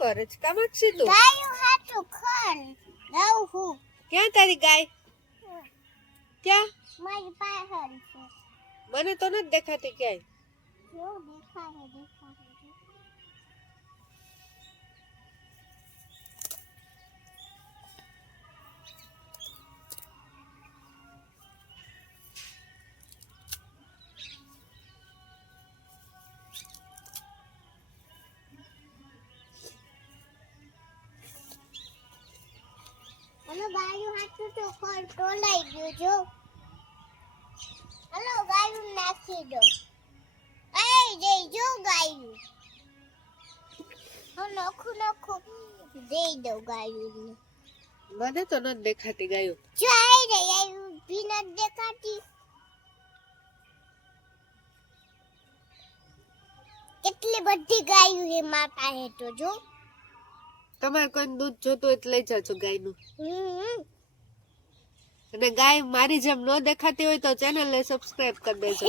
કરે છે કામાક્ષી તું? ગાયું હાચું ખણ દઉં હું. ક્યાં તારી ગાય? ક્યાં? મારી પાછળ છે. મને તો નથી દેખાતી ક્યાંય. જો દેખાડે. હલો ગાયું હાચું તો ખણ ટોલાઈ ગયું જો. હલો ગાયું નાખી દો. એ જઈ જો ગાયું. હું નખું દઈ દઉં ગાયું. મને તો નથી દેખાતી ગાયો. જો આઈ રહી આયું ભી નથી દેખાતી. કેટલી બધી ગાયું છે મારા પાસે તો જો. તમારે કોઈ દૂધ જોતું હોય તો લઈ જાજો ગાયનું. હમ અને ગાય મારી જેમ ન દેખાતી હોય તો ચેનલને સબસ્ક્રાઇબ કરી દેજો.